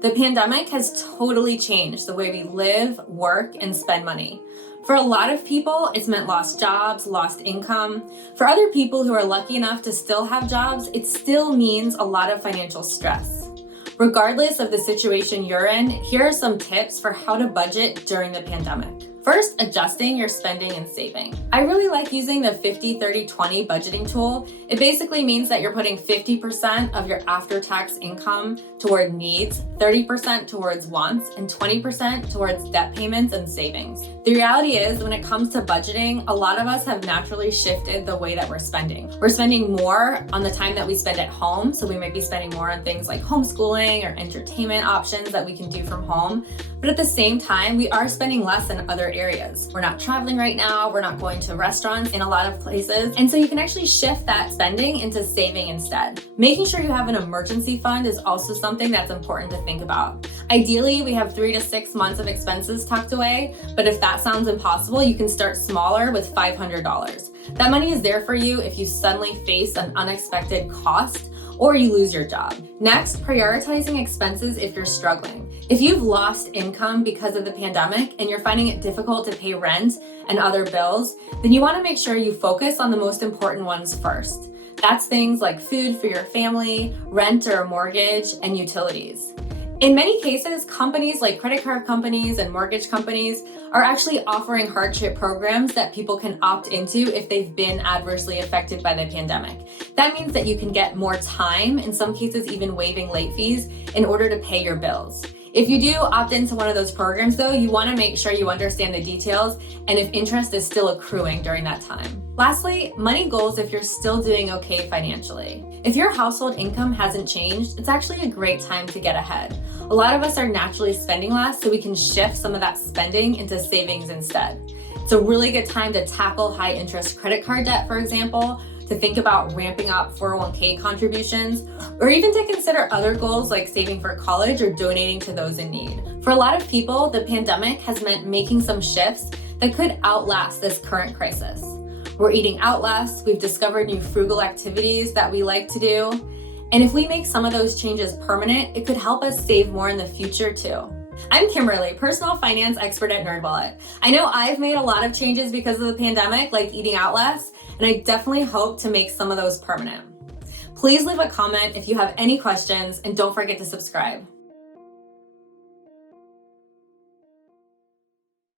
The pandemic has totally changed the way we live, work, and spend money. For a lot of people, it's meant lost jobs, lost income. For other people who are lucky enough to still have jobs, it still means a lot of financial stress. Regardless of the situation you're in, here are some tips for how to budget during the pandemic. First, adjusting your spending and saving. I really like using the 50-30-20 budgeting tool. It basically means that you're putting 50% of your after-tax income toward needs, 30% towards wants, and 20% towards debt payments and savings. The reality is, when it comes to budgeting, a lot of us have naturally shifted the way that we're spending. We're spending more on the time that we spend at home, so we might be spending more on things like homeschooling or entertainment options that we can do from home. But at the same time, we are spending less in other areas. We're not traveling right now, we're not going to restaurants in a lot of places, and so you can actually shift that spending into saving instead. Making sure you have an emergency fund is also something that's important to think about. Ideally, we have 3 to 6 months of expenses tucked away, but if that sounds impossible, you can start smaller with $500. That money is there for you if you suddenly face an unexpected cost or you lose your job. Next, prioritizing expenses if you're struggling. If you've lost income because of the pandemic and you're finding it difficult to pay rent and other bills, then you want to make sure you focus on the most important ones first. That's things like food for your family, rent or a mortgage, and utilities. In many cases, companies like credit card companies and mortgage companies are actually offering hardship programs that people can opt into if they've been adversely affected by the pandemic. That means that you can get more time, in some cases even waiving late fees, in order to pay your bills. If you do opt into one of those programs though, you want to make sure you understand the details and if interest is still accruing during that time. Lastly, money goals if you're still doing okay financially. If your household income hasn't changed, it's actually a great time to get ahead. A lot of us are naturally spending less, so we can shift some of that spending into savings instead. It's a really good time to tackle high interest credit card debt, for example, to think about ramping up 401k contributions, or even to consider other goals like saving for college or donating to those in need. For a lot of people, the pandemic has meant making some shifts that could outlast this current crisis. We're eating out less, we've discovered new frugal activities that we like to do, and if we make some of those changes permanent, it could help us save more in the future too. I'm Kimberly, personal finance expert at NerdWallet. I know I've made a lot of changes because of the pandemic, like eating out less, and I definitely hope to make some of those permanent. Please leave a comment if you have any questions, and don't forget to subscribe.